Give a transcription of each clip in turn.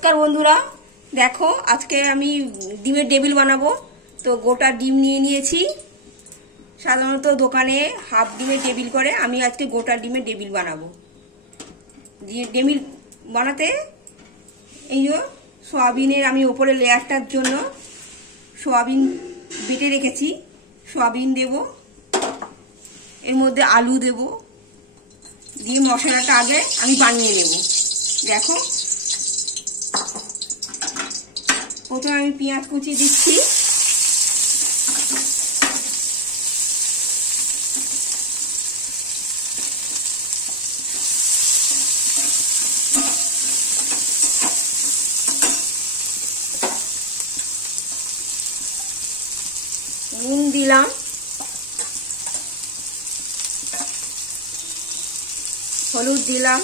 नमस्कार बंधुरा देखो आज के आमी डिमेर टेबिल बनाबो तो गोटा डिम निये नियेछि साधारणत दोकाने हाफ डिमेर टेबिल करे आमी आज के गोटा डिमेर टेबिल बनाबो टेबिल बनाते এই যে সয়াবিনের আমি উপরে লেয়ারটার জন্য সয়াবিন বেটে রেখেছি সয়াবিন দেব এর মধ্যে আলু দেব দিয়ে মশলাটা আগে আমি বানিয়ে নেব দেখো প্রথমে আমি পেঁয়াজ কুচি দিচ্ছি নুন দিলাম হলুদ দিলাম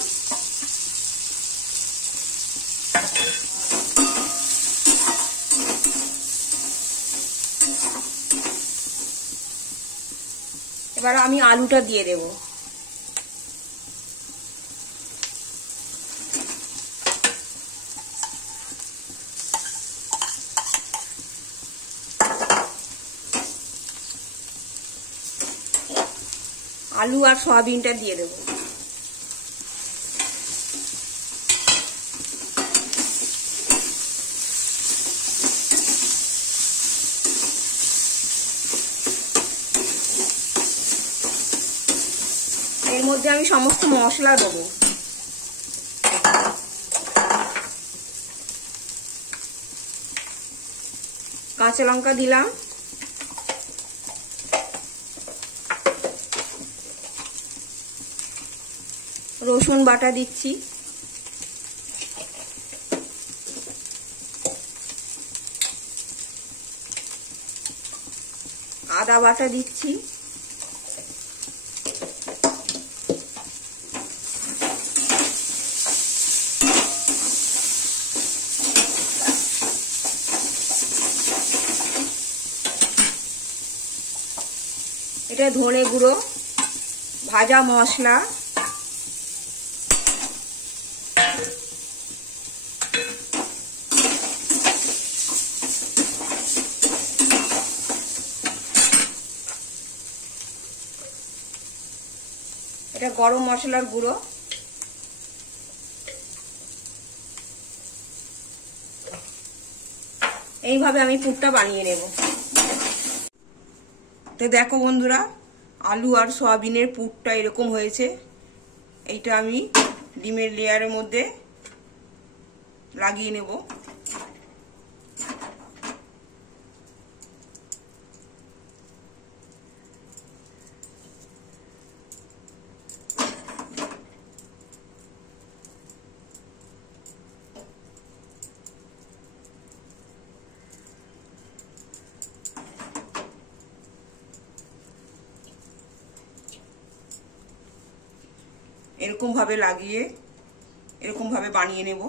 এবার আমি আলুটা দিয়ে দেব आलू और सोयाबीनটা দিয়ে দেব এর মধ্যে আমি সমস্ত মশলা দেব কাঁচা লঙ্কা দিলাম রসুন বাটা দিচ্ছি আদা বাটা দিচ্ছি এটা ধনে গুঁড়ো ভাজা মশলা এটা গরম মশলার গুঁড়ো এইভাবে আমি পুরটা বানিয়ে নেব তো দেখো বন্ধুরা আলু আর সয়াবিনের পুরটা এরকম হয়েছে এইটা আমি ডিমের লেয়ারের মধ্যে লাগিয়ে নেব এরকম ভাবে লাগিয়ে এরকম ভাবে বানিয়ে নেব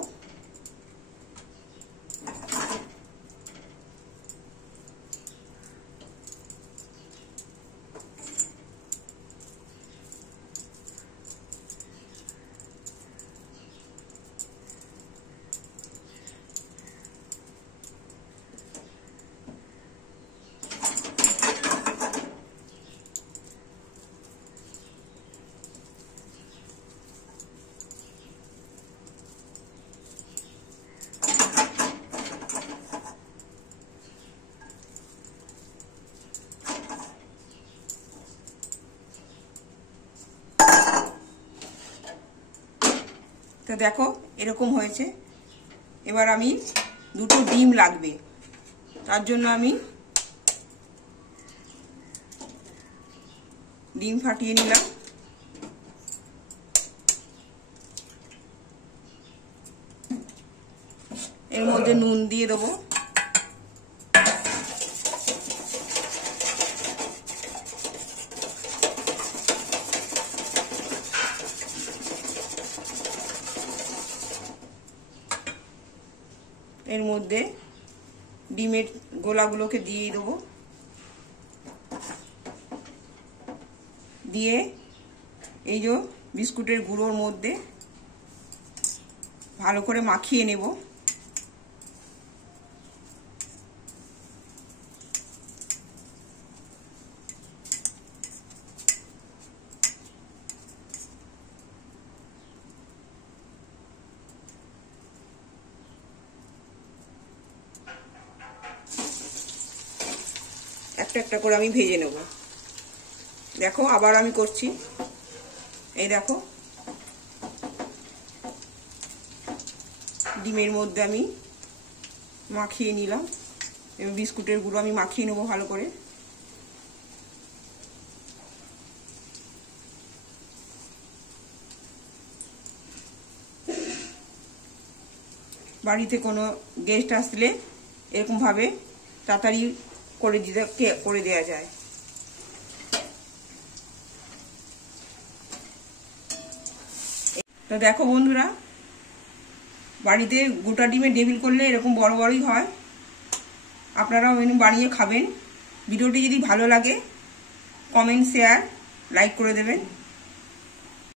তো দেখো এরকম হয়েছে এবার আমি দুটো ডিম লাগবে তার জন্য আমি ডিম ফাটিয়ে নিলাম এর মধ্যে নুন দিয়ে দেবো এর মধ্যে ডিমের গোলাগুলোকে দিয়ে দেবো দিয়ে এই যে বিস্কুটের গুঁড়োর মধ্যে ভালো করে মাখিয়ে নেব একটা একটা করে আমি ভেজে নেব। দেখো আবার আমি করছি, এই দেখো ডিমের মধ্যে আমি মাখিয়ে নিলাম, এবং বিস্কুটের গুঁড়ো আমি মাখিয়ে নেবো ভালো করে। বাড়িতে কোনো গেস্ট আসলে এরকম ভাবে তাড়াতাড়ি করে দেওয়া যায়। তো দেখো বন্ধুরা, বাড়িতে গোটা ডিমের টেবিল করলে এরকম বড় বড়ই হয়। আপনারাও বানিয়ে খাবেন। ভিডিওটি যদি ভালো লাগে কমেন্ট, শেয়ার, লাইক করে দেবেন।